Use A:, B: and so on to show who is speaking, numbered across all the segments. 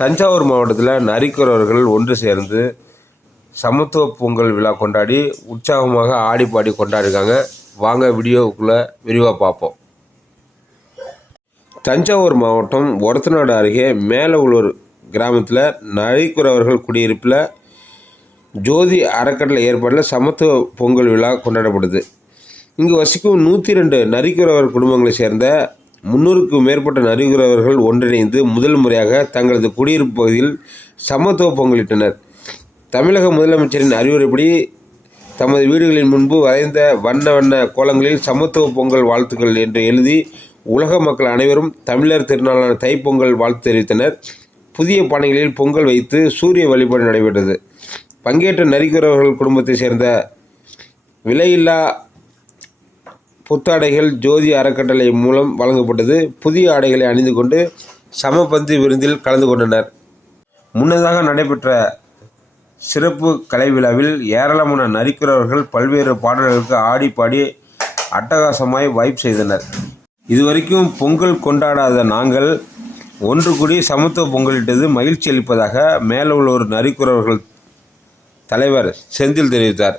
A: தஞ்சாவூர் மாவட்டத்தில் நரிக்குறவர்கள் ஒன்று சேர்ந்து சமத்துவ பொங்கல் விழா கொண்டாடி உற்சாகமாக ஆடி பாடி கொண்டாடிருக்காங்க. வாங்க வீடியோவுக்குள்ளே விரிவாக பார்ப்போம். தஞ்சாவூர் மாவட்டம் ஒரத்தநாடு அருகே மேலவுளூர் கிராமத்தில் நரிக்குறவர்கள் குடியிருப்பில் ஜோதி அறக்கட்டளை ஏற்பாட்டில் சமத்துவ பொங்கல் விழா கொண்டாடப்படுது. இங்கு வசிக்கும் நூற்றி ரெண்டு நரிக்குறவர் குடும்பங்களை சேர்ந்த முன்னூறுக்கும் மேற்பட்ட நறுகிறவர்கள் ஒன்றிணைந்து முதல் முறையாக தங்களது குடியிருப்பு பகுதியில் சமத்துவ பொங்கலிட்டனர் தமிழக முதலமைச்சரின் அறிவுரைப்படி தமது வீடுகளின் முன்பு வரைந்த வண்ண வண்ண கோலங்களில் சமத்துவ பொங்கல் வாழ்த்துக்கள் என்று எழுதி உலக மக்கள் அனைவரும் தமிழர் திருநாளான தைப்பொங்கல் வாழ்த்து தெரிவித்தனர். புதிய பானைகளில் பொங்கல் வைத்து சூரிய வழிபாடு நடைபெற்றது. பங்கேற்ற நரிக்குறவர்கள் குடும்பத்தைச் சேர்ந்த விலையில்லா புத்தாடைகள் ஜோதி அறக்கட்டளை மூலம் வழங்கப்பட்டது. புதிய ஆடைகளை அணிந்து கொண்டு சமபந்து விருந்தில் கலந்து கொண்டனர். முன்னதாக நடைபெற்ற சிறப்பு கலை விழாவில் ஏராளமான நரிக்குறவர்கள் பல்வேறு பாடல்களுக்கு ஆடி பாடி அட்டகாசமாய் வைப் செய்தனர். இதுவரைக்கும் பொங்கல் கொண்டாடாத நாங்கள் ஒன்று கூடி சமத்துவ பொங்கலிட்டது மகிழ்ச்சி அளிப்பதாக மேலுள்ளூர் நரிக்குறவர்கள் தலைவர் செந்தில் தெரிவித்தார்.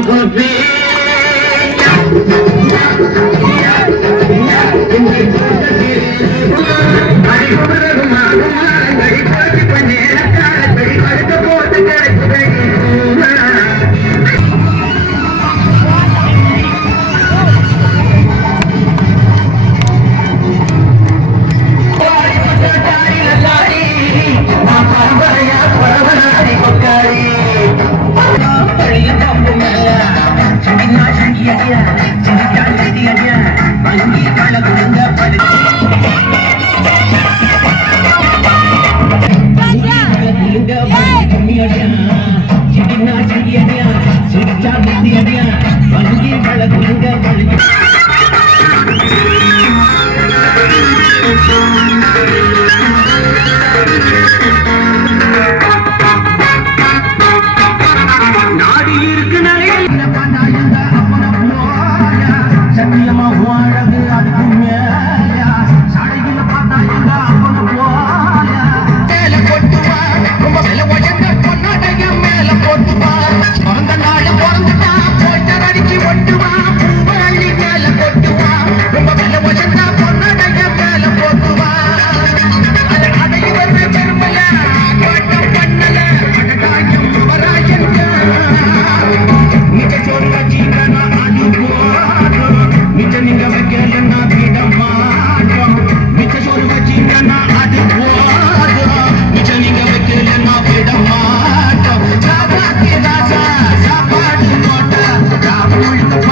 B: going to be நிறைய சத்தியமா அழகு அதுக்கு